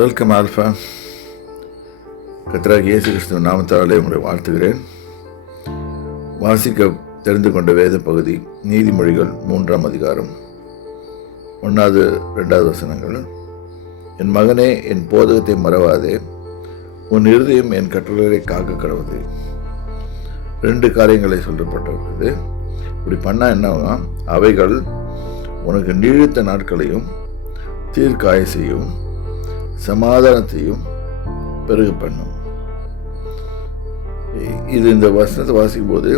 Welcome alpha. கர்த்தராகிய இயேசு கிறிஸ்துவின் நாமத்தாலே உங்களை வாழ்த்துகிறேன். வாசிக்க தெரிந்து கொண்ட வேத பகுதி நீதிமொழிகள் 3ஆம் அதிகாரம் 1, 2 வசனங்கள். என் மகனே, என் போதகத்தை மறவாதே, உன் இருதயம் என் கட்டளைகளை காக்க கடவுது. 2 காரியங்களை சொல்லப்பட்டிருக்குது. இப்படி பண்ணால் என்னவா, அவைகள் உனக்கு நீடித்த நாட்களையும் தீர்க்காயசையும் சமாதானத்தையும் பெருக பண்ணும். இது இந்த வசனத்தை வாசிக்கும் போது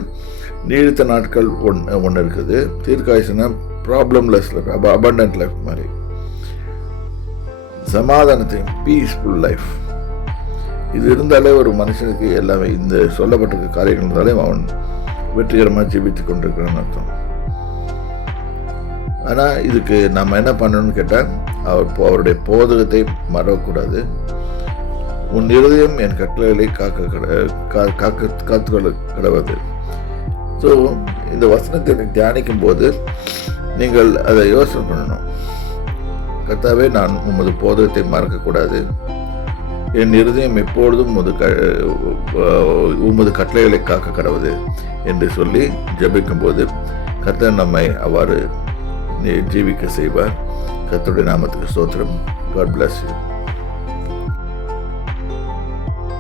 நீடித்த நாட்கள் ஒன்று இருக்குது. தீர்க்காயசுனா ப்ராப்ளம்லெஸ் லைஃப், அபண்டன்ட் லைஃப் மாதிரி. சமாதானத்தையும் பீஸ்ஃபுல் லைஃப். இது இருந்தாலே ஒரு மனுஷனுக்கு எல்லாமே இந்த சொல்லப்பட்டிருக்க காரியங்கள் இருந்தாலே அவன் வெற்றிகரமாக ஜீவித்து கொண்டிருக்கிறான்னு அர்த்தம். ஆனால் இதுக்கு நம்ம என்ன பண்ணணும்னு கேட்டால், அவருடைய போதகத்தை மறக்கக்கூடாது. உன் இருதயம் என் கட்டளைகளை காத்துக்கொள்ள கடவுது. ஸோ இந்த வசனத்தை தியானிக்கும் போது நீங்கள் அதை யோசனை பண்ணணும். கர்த்தாவே, நான் உமது போதகத்தை மறக்கக்கூடாது. என் இருதயம் எப்பொழுதும் உமது கட்டளைகளை காக்க கடவுது என்று சொல்லி ஜெபிக்கும் போது கர்த்தர் நம்மை அவ்வாறு ஜீவிக்க செய்வார். கர்த்தருடைய நாமத்துக்கு ஸ்தோத்திரம். God bless you.